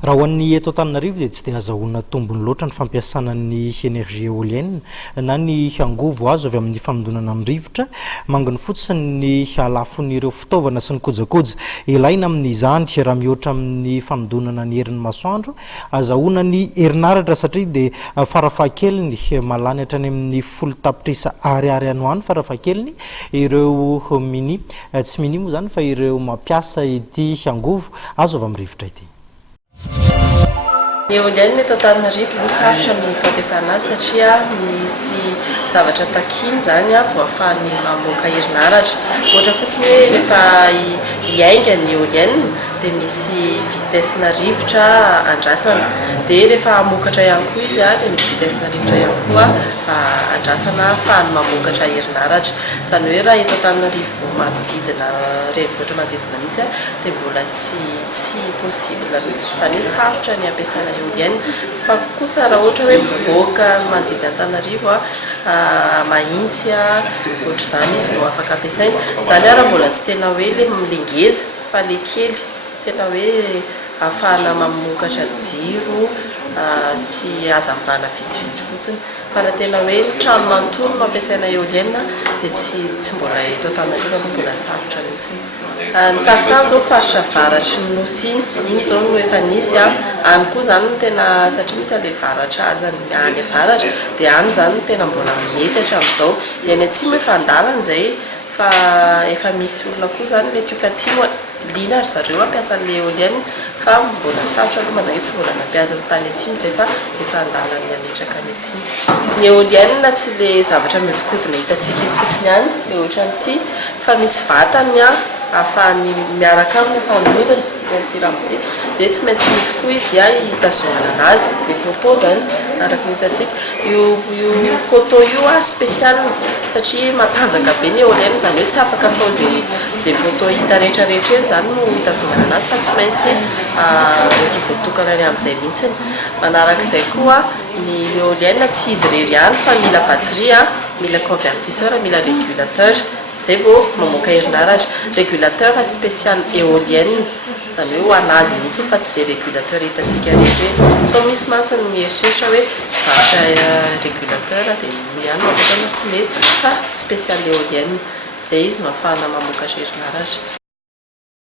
Raha ho an'ny eto Antananarivo dia tsy dia azahoana tombony loatra ny fampiasana ny énergie éolienne na ny angovo azo avy amin'ny famondoana amin'ny rivotra, manginy fotsiny ny halafon'ireo fitaovana sy ny kojakoja ilaina amin'izany raha mihoatra amin'ny famondonana ny herin'ny masoandro, azahoana ny herinaratra satria dia farafahakeliny malany hatrany amin'ny 10 tapitrisa ariary any ho any farafahakeliny ireo tsy mini moa zany fa ireo mampiasa ity angovo azo avy amin'ny rivotra ity. Ny éolienne eto Antananarivo no sarotra ny fampiasana azy satria misy zavatra takiny zany vao ahafahany mamoaka herinaratra. Ohatra fotsiny hoe rehefa hiainga ny éolienne dia misy vitesse-na rivotra andrasana, dia rehefa hamokatra ihany koa izy dia misy vitesse-na rivotra ihany koa andrasana ahafahany mamokatra herinaratra. Izany hoe raha eto Antananarivo manodidina renivohitra manodidina mihitsy dia mbola tsy possible mihitsy, izany hoe sarotra ny ampiasana éolienne. Fa kosa raha ohatra hoe mivoaka manodidina Antananarivo mahitsy ohatr'izany izy no afaka ampiasaina. Izany raha mbola tsy tena hoe le ngeza fa le kely tena hoe ahafahana mamokatra jiro sy hazavana vitsivitsy fotsiny. Fa raha tena hoe trano manontolo no ampiasaina éolienne dia tsy mbola eto Antananarivo fa mbola sarotra mihitsy. Ny faritra zao faritra avaratry ny nosy iny zao no efa nisy any koa zany no tena satria misy le varatra azany any avaratra dia any zany no tena mbola mety hatramin'izao. Ny any atsimo efa andalana izay fa efa misy olona koa zany le tokatimo liana ary zareo ampiasan'le éolienne fa mbola sarotra aloha mandragny tsy mbola nampiasa tany atsimo izay fa efa andalana ny ametraka any atsimo. Ny éolienne tsy le zavatra miodikodina hitantsika io fotsiny ihany le ohatran'ity fa misy vatany ahafahany miaraka amin'ny fandrodana izay tiramo-ty dia tsy maintsy misy koa izy hitazomana anazy le poteau zany araka ny hitantsika. Io poteau io spécial satria matanjaka be ny éolienne, izany hoe tsy afaka atao zay poteau hita rehetrarehetra eny zany no hitazomana anazy fa tsy maintsy voatokana any amin'izay mihitsiny. Manarak'izay koa ny éolienne tsy izy irery ihany fa mila batterie, mila convertisseur, mila régulateur zay vao mamoaka herinaratra. Régulateur spécial éolienne izany hoe ho anazy mihitsy fa tsy zay régulateur hitantsika rehetra. So misy mantsy ny mieritreritra hoe varatra régulateur dia iny ihany no ampiasaina, tsy mety fa spécial éolienne zay izy no ahafahana mamokatra herinaratra.